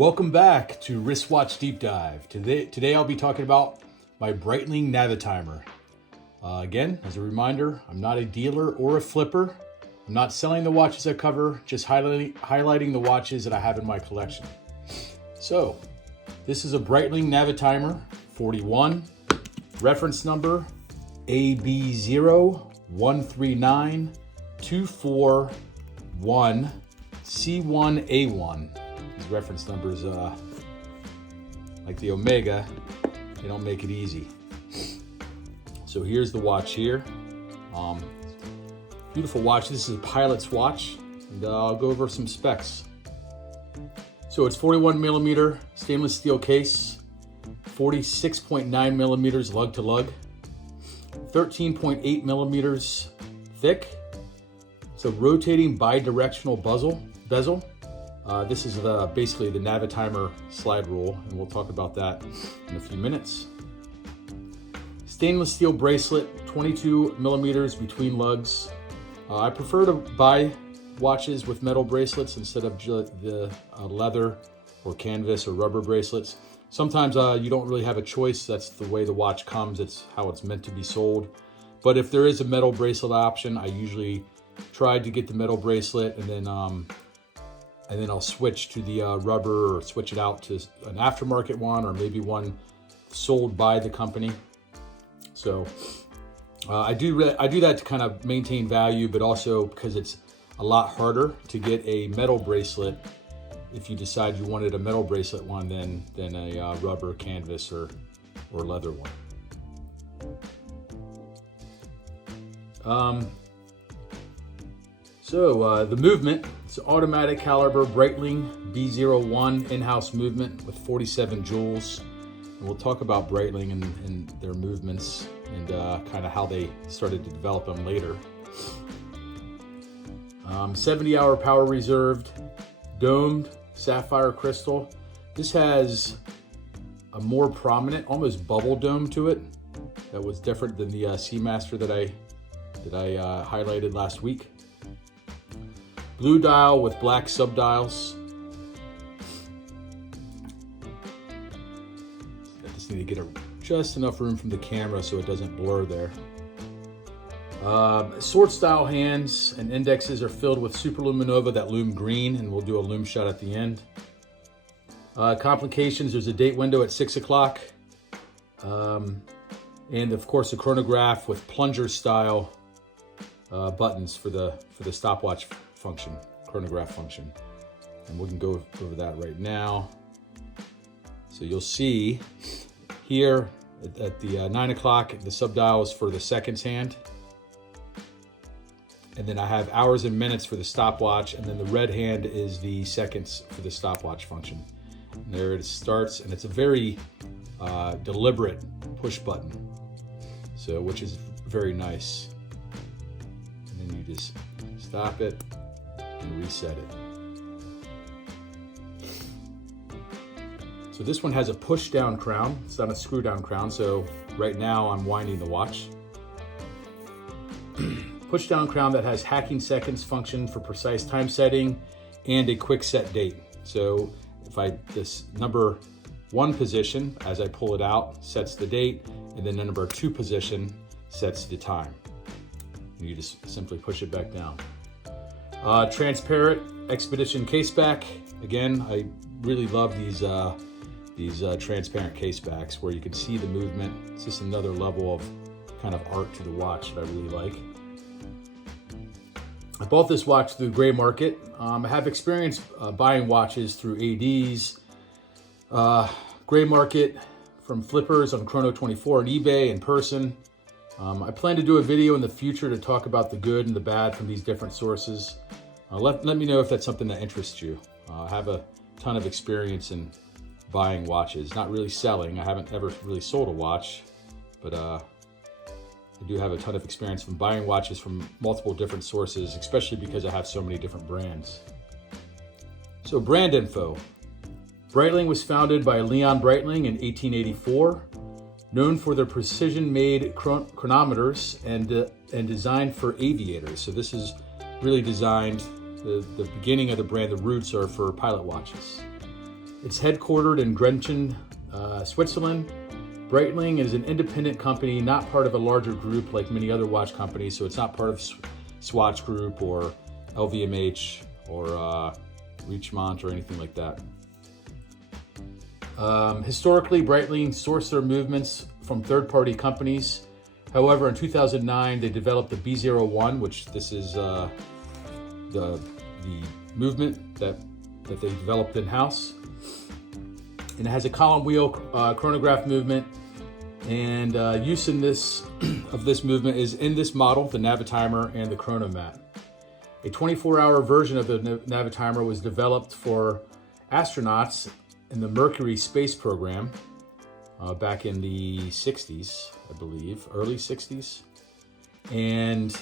Welcome back to Wristwatch Deep Dive. Today I'll be talking about my Breitling Navitimer. Again, as a reminder, I'm not a dealer or a flipper. I'm not selling the watches I cover, just highlighting the watches that I have in my collection. So, this is a Breitling Navitimer 41, reference number AB013924 C1A1. These reference numbers, like the Omega, they don't make it easy. So here's the watch here. Beautiful watch. This is a pilot's watch, and I'll go over some specs. So it's 41 millimeter stainless steel case, 46.9 millimeters lug to lug, 13.8 millimeters thick. It's a rotating bi-directional bezel. This is basically the Navitimer slide rule, and we'll talk about that in a few minutes. Stainless steel bracelet, 22 millimeters between lugs. I prefer to buy watches with metal bracelets instead of the leather or canvas or rubber bracelets. Sometimes you don't really have a choice. That's the way the watch comes. It's how it's meant to be sold. But if there is a metal bracelet option, I usually try to get the metal bracelet, and then I'll switch to the rubber, or switch it out to an aftermarket one, or maybe one sold by the company. So I do that to kind of maintain value, but also because it's a lot harder to get a metal bracelet if you decide you wanted a metal bracelet one than a rubber, canvas, or leather one. The movement, it's automatic caliber Breitling B01 in-house movement with 47 joules. And we'll talk about Breitling and their movements and kind of how they started to develop them later. 70-hour power reserved, domed sapphire crystal. This has a more prominent, almost bubble dome to it. That was different than the Seamaster that I highlighted last week. Blue dial with black subdials. I just need to get just enough room from the camera so it doesn't blur there. Sword style hands and indexes are filled with superluminova that lume green, and we'll do a lume shot at the end. Complications, there's a date window at 6 o'clock. And of course the chronograph with plunger style buttons for the stopwatch function, chronograph function. And we can go over that right now. So you'll see here at the 9 o'clock, the subdial is for the seconds hand. And then I have hours and minutes for the stopwatch, and then the red hand is the seconds for the stopwatch function. And there it starts, and it's a very deliberate push button, so which is very nice. And then you just stop it and reset it. So this one has a push down crown. It's not a screw down crown, so right now I'm winding the watch. Push down crown that has hacking seconds function for precise time setting and a quick set date. So if this number 1 position, as I pull it out, sets the date, and then the number 2 position sets the time. And you just simply push it back down. Transparent Expedition case back. Again, I really love these transparent case backs where you can see the movement. It's just another level of kind of art to the watch that I really like. I bought this watch through Gray Market. I have experience buying watches through ADs, Gray Market, from flippers on Chrono24 and eBay in person. I plan to do a video in the future to talk about the good and the bad from these different sources. Let me know if that's something that interests you. I have a ton of experience in buying watches, not really selling. I haven't ever really sold a watch, but I do have a ton of experience from buying watches from multiple different sources, especially because I have so many different brands. So brand info. Breitling was founded by Leon Breitling in 1884, known for their precision-made chronometers and designed for aviators. So this is really designed, the beginning of the brand, the roots are for pilot watches. It's headquartered in Grenchen, Switzerland. Breitling is an independent company, not part of a larger group like many other watch companies, so it's not part of Swatch Group or LVMH or Richemont or anything like that. Historically, Breitling sourced their movements from third-party companies. However, in 2009, they developed the B01, which this is the movement that they developed in-house. And it has a column wheel chronograph movement, and use in this of this movement is in this model, the Navitimer and the Chronomat. A 24-hour version of the Navitimer was developed for astronauts in the Mercury space program back in the 60s, I believe, early 60s. And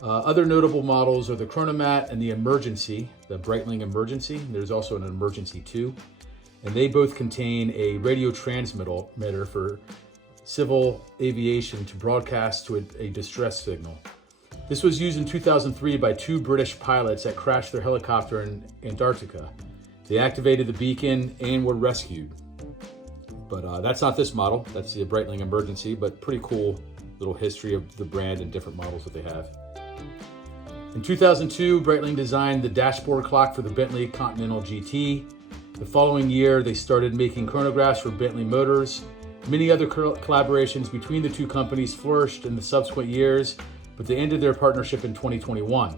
other notable models are the Chronomat and the Emergency, the Breitling Emergency. There's also an Emergency 2. And they both contain a radio transmitter for civil aviation to broadcast to a distress signal. This was used in 2003 by 2 British pilots that crashed their helicopter in Antarctica. They activated the beacon and were rescued. But that's not this model. That's the Breitling Emergency, but pretty cool little history of the brand and different models that they have. In 2002, Breitling designed the dashboard clock for the Bentley Continental GT. The following year, they started making chronographs for Bentley Motors. Many other collaborations between the two companies flourished in the subsequent years, but they ended their partnership in 2021.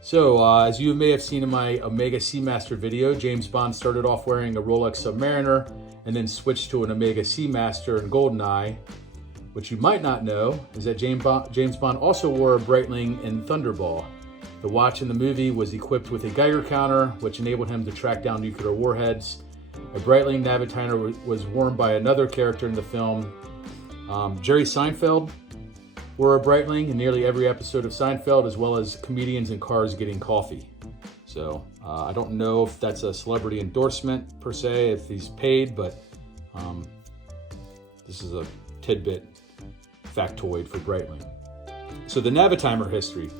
So, as you may have seen in my Omega Seamaster video, James Bond started off wearing a Rolex Submariner and then switched to an Omega Seamaster and Goldeneye. What you might not know is that James Bond also wore a Breitling and Thunderball. The watch in the movie was equipped with a Geiger counter, which enabled him to track down nuclear warheads. A Breitling Navitimer was worn by another character in the film. Jerry Seinfeld wore a Breitling in nearly every episode of Seinfeld, as well as comedians in cars getting coffee. So I don't know if that's a celebrity endorsement per se, if he's paid, but this is a tidbit factoid for Breitling. So the Navitimer history.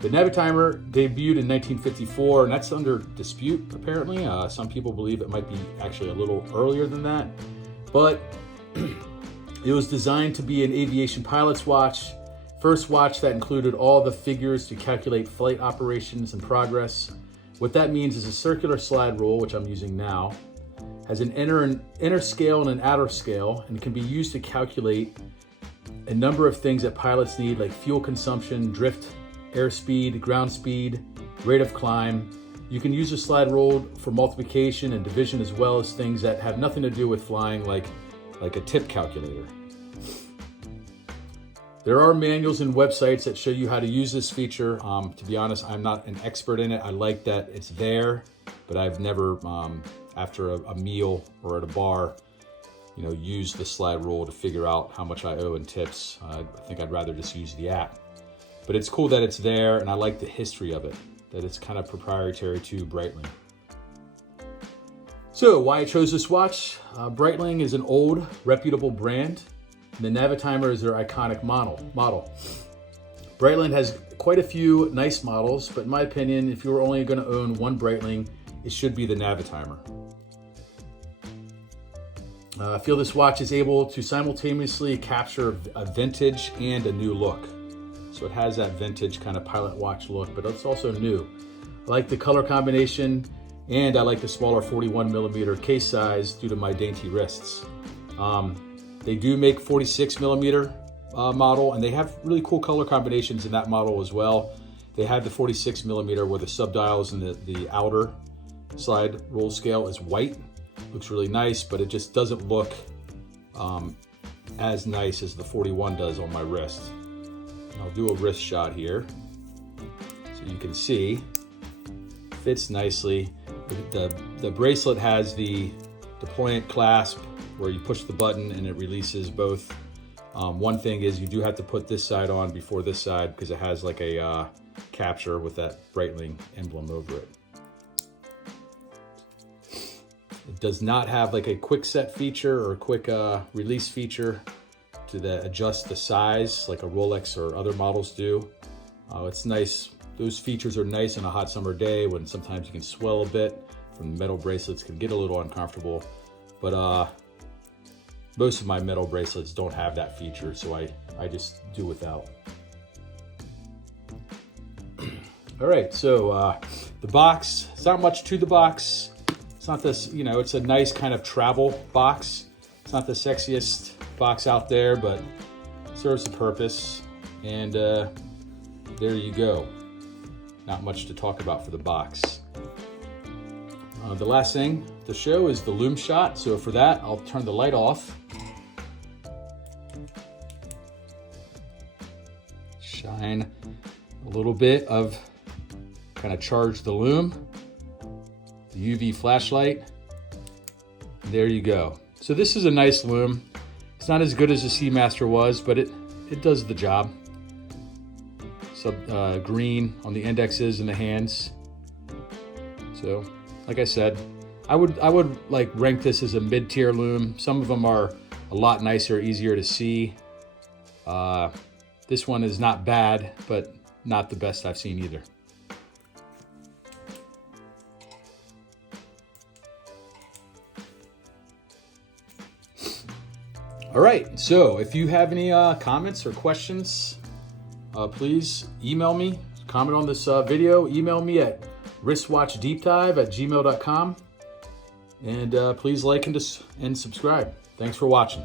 The Navitimer debuted in 1954, and that's under dispute, apparently. Some people believe it might be actually a little earlier than that. But it was designed to be an aviation pilot's watch. First watch that included all the figures to calculate flight operations and progress. What that means is a circular slide rule, which I'm using now, has an inner scale and an outer scale, and can be used to calculate a number of things that pilots need, like fuel consumption, drift, airspeed, ground speed, rate of climb. You can use a slide rule for multiplication and division, as well as things that have nothing to do with flying, like a tip calculator. There are manuals and websites that show you how to use this feature. To be honest, I'm not an expert in it. I like that it's there, but I've never, after a meal or at a bar, used the slide rule to figure out how much I owe in tips. I think I'd rather just use the app. But it's cool that it's there, and I like the history of it, that it's kind of proprietary to Breitling. So, why I chose this watch? Breitling is an old, reputable brand. The Navitimer is their iconic model. Breitling has quite a few nice models, but in my opinion, if you were only going to own one Breitling, it should be the Navitimer. I feel this watch is able to simultaneously capture a vintage and a new look. So it has that vintage kind of pilot watch look, but it's also new. I like the color combination, and I like the smaller 41mm case size due to my dainty wrists. They do make 46mm model, and they have really cool color combinations in that model as well. They have the 46mm where the subdials and the outer slide roll scale is white. Looks really nice, but it just doesn't look as nice as the 41 does on my wrist. I'll do a wrist shot here so you can see. Fits nicely. The bracelet has the deployant clasp where you push the button and it releases both. One thing is you do have to put this side on before this side because it has like a capture with that Breitling emblem over it. It does not have like a quick set feature or a quick release feature to adjust the size like a Rolex or other models do. It's nice. Those features are nice on a hot summer day when sometimes you can swell a bit from metal bracelets can get a little uncomfortable, but most of my metal bracelets don't have that feature, so I just do without. All right, so the box, it's not much to the box. It's not this, you know, it's a nice kind of travel box. It's not the sexiest box out there, but serves the purpose. And there you go. Not much to talk about for the box. The last thing to show is the lume shot. So for that, I'll turn the light off. Shine a little bit of, kind of charge the lume. The UV flashlight. There you go. So this is a nice lume. It's not as good as the Seamaster was, but it does the job. So green on the indexes and the hands. So, like I said, I would like rank this as a mid-tier lume. Some of them are a lot nicer, easier to see. This one is not bad, but not the best I've seen either. All right, so if you have any comments or questions, please email me, comment on this video, email me at wristwatchdeepdive@gmail.com, and please like and subscribe. Thanks for watching.